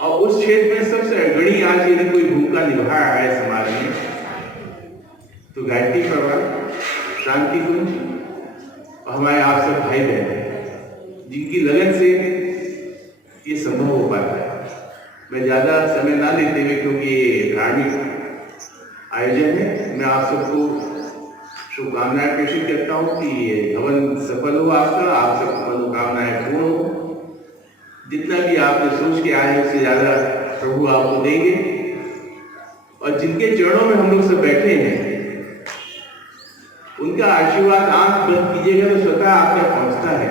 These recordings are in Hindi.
और उस क्षेत्र में सबसे अग्रणी आज यदि कोई भूमिका निभा रहा है समाज में तो गायत्री परिवार, शांति कुंज और हमारे आप सब भाई बहन जिनकी लगन से ये संभव हो पाता है। मैं ज्यादा समय ना लेते हुए, क्योंकि ये धार्मिक आयोजन है, मैं आप सबको शुभकामनाएं प्रेषित करता हूँ कि ये हवन सफल हो, आपका आप सबकी मनोकामनाएं पूर्ण हो। जितना भी आपने सोच के आए उससे ज्यादा प्रभु आपको देंगे। और जिनके चरणों में हम लोग सब बैठे हैं उनका आशीर्वाद आंख बंद कीजिएगा तो स्वतः आप तक पहुंचता है।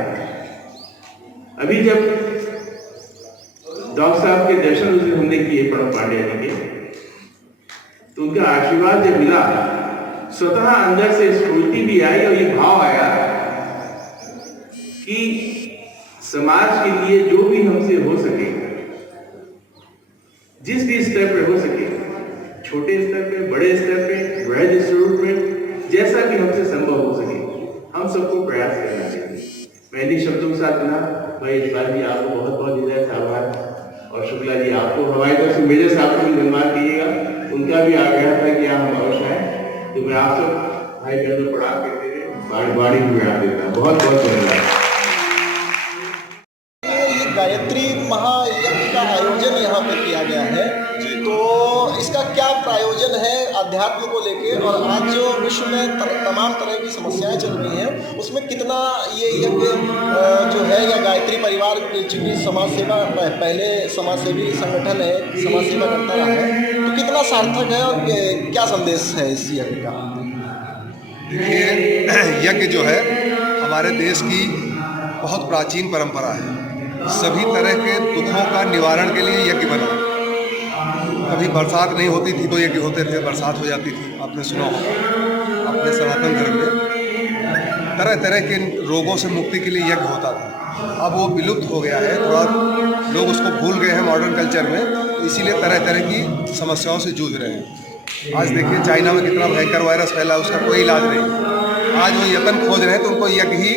अभी जब डॉक्टर साहब के दर्शन उसे हमने किए प्रणव पांड्या जी के, तो उनका आशीर्वाद जब मिला स्वतः अंदर से स्फूर्ति भी आई और ये भाव आया कि समाज के लिए जो भी हमसे हो सके, जिस भी स्तर पर हो सके, छोटे स्तर पे, बड़े स्तर पे, वृहद स्वरूप में, जैसा भी हमसे संभव हो सके, हम सबको प्रयास करना चाहिए। मैं इन्हीं शब्दों के साथ ना भाई इकबाल जी आपको बहुत बहुत हृदय से आभार, और शुक्ला जी आपको हमारी तरफ से मेजर साहब को भी धन्यवाद कीजिएगा। उनका भी आग्रह था कि आप हम अवश्य आए, तो मैं आप सब भाई बहनों को प्रणाम करते हुए बाड़ी भी बढ़ा देता हूँ। बहुत बहुत धन्यवाद। गायत्री महायज्ञ का आयोजन यहाँ पे किया गया है, तो इसका क्या प्रायोजन है अध्यात्म को लेके, और आज जो विश्व में तमाम तरह की समस्याएं चल रही हैं उसमें कितना ये यज्ञ जो है या गायत्री परिवार चूँकि समाज सेवा पहले समाजसेवी संगठन है, समाज सेवा करता रहा है, तो कितना सार्थक है और क्या संदेश है इस यज्ञ का? देखिए, यज्ञ जो है हमारे देश की बहुत प्राचीन परंपरा है। सभी तरह के दुखों का निवारण के लिए यज्ञ बना। कभी बरसात नहीं होती थी तो यज्ञ होते थे, बरसात हो जाती थी, आपने सुना होगा। अपने सनातन धर्म में तरह तरह के रोगों से मुक्ति के लिए यज्ञ होता था। अब वो विलुप्त हो गया है, थोड़ा लोग उसको भूल गए हैं मॉडर्न कल्चर में, तो इसीलिए तरह तरह की समस्याओं से जूझ रहे हैं। आज देखिए चाइना में कितना भयंकर वायरस फैला, उसका कोई इलाज नहीं। आज वो यत्न खोज रहे हैं तो उनको यज्ञ ही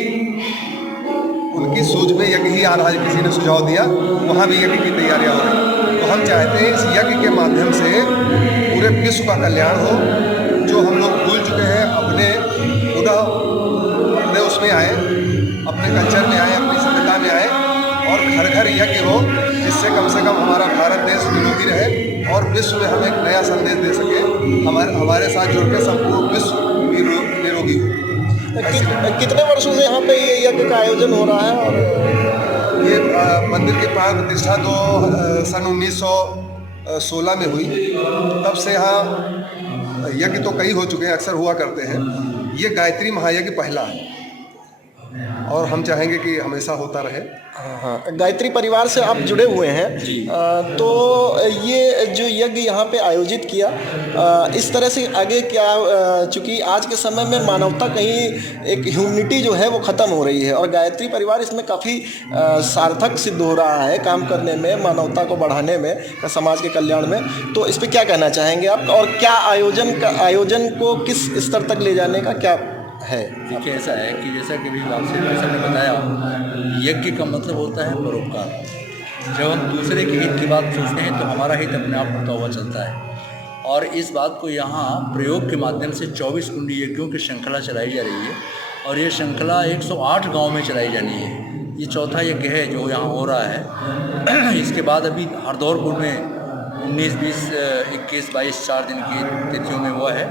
की सूझ में यज्ञ ही आ रहा है, किसी ने सुझाव दिया, वहाँ भी यज्ञ की तैयारियाँ हो रही। तो हम चाहते हैं इस यज्ञ के माध्यम से पूरे विश्व का कल्याण हो। जो हम लोग भूल चुके हैं अपने पुनः अपने उसमें आए, अपने कल्चर में आए, अपनी सभ्यता में आए और घर घर यज्ञ हो, जिससे कम से कम हमारा भारत देश निरोगी रहे और विश्व में हम एक नया संदेश दे सके, हमारे साथ जुड़ के संपूर्ण विश्व निरोगी हो। कितने वर्षों से यहाँ पे ये यज्ञ का आयोजन हो रहा है? और ये मंदिर की प्राण प्रतिष्ठा तो सन 1916 में हुई। तब से यहाँ यज्ञ तो कई हो चुके हैं, अक्सर हुआ करते हैं। ये गायत्री महायज्ञ पहला है और हम चाहेंगे कि हमेशा होता रहे। हाँ, गायत्री परिवार से आप जुड़े हुए हैं, तो ये जो यज्ञ यहाँ पे आयोजित किया, इस तरह से आगे क्या, चूँकि आज के समय में मानवता कहीं एक ह्यूमनिटी जो है वो ख़त्म हो रही है और गायत्री परिवार इसमें काफ़ी सार्थक सिद्ध हो रहा है काम करने में, मानवता को बढ़ाने में, समाज के कल्याण में। तो इस पर क्या कहना चाहेंगे आप, और क्या आयोजन को किस स्तर तक ले जाने का क्या है? देखिए, ऐसा है कि जैसा कि अभी आपसे जैसा ने बताया, यज्ञ का मतलब होता है परोपकार। जब हम दूसरे के हित की बात सोचते हैं तो हमारा हित अपने आप होता हुआ चलता है। और इस बात को यहाँ प्रयोग के माध्यम से 24 कुंडी यज्ञों की श्रृंखला चलाई जा रही है और ये श्रृंखला 108 गांव में चलाई जानी है। ये चौथा यज्ञ है जो यहाँ हो रहा है। इसके बाद अभी हरदौलपुर में 19, 20, 21, 22 4 दिन की तिथियों में हुआ है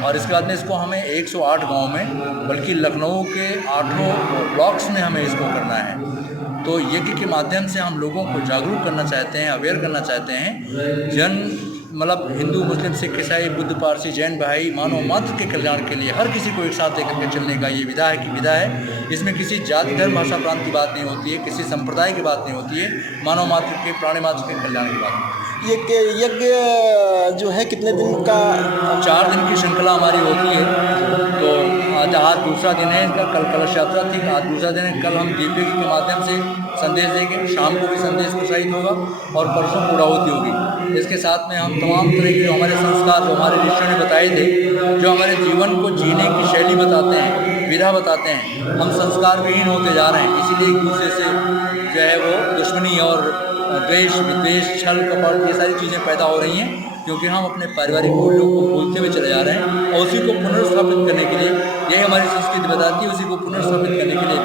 और इसके बाद में इसको हमें 108 गांव में, बल्कि लखनऊ के 8 ब्लॉक्स में हमें इसको करना है। तो यज्ञ के माध्यम से हम लोगों को जागरूक करना चाहते हैं, अवेयर करना चाहते हैं। मतलब हिंदू, मुस्लिम, सिख, ईसाई, बुद्ध, पारसी, जैन भाई, मानव मात्र के कल्याण के लिए हर किसी को एक साथ लेकर के चलने का ये विधा है। इसमें किसी जाति, धर्म, भाषा, प्रांत की बात नहीं होती है, किसी संप्रदाय की बात नहीं होती है, मानव मात्र के, प्राणी मात्र के कल्याण की बात। ये यज्ञ जो है कितने दिन का? 4 दिन की श्रृंखला हमारी होती है। तो आज दूसरा दिन है इसका, कल कलश यात्रा थी, आज दूसरा दिन है। कल हम दीपक के माध्यम से संदेश देंगे, शाम को भी संदेश प्रसारित होगा और परसों पूर्णाहुति होगी। इसके साथ में हम तमाम तरह के हमारे संस्कार जो हमारे ऋषियों ने बताए थे, जो हमारे जीवन को जीने की शैली बताते हैं, विधा बताते हैं, हम संस्कार विहीन होते जा रहे हैं। इसीलिए एक दूसरे से जो है वो दुश्मनी और द्वेष, विद्वेष, छल, कपट, ये सारी चीज़ें पैदा हो रही हैं, क्योंकि हम अपने पारिवारिक मूल्यों को भूलते हुए चले जा रहे हैं और उसी को पुनर्स्थापित करने के लिए, यही हमारी संस्कृति बताती है, उसी को पुनर्स्थापित करने के लिए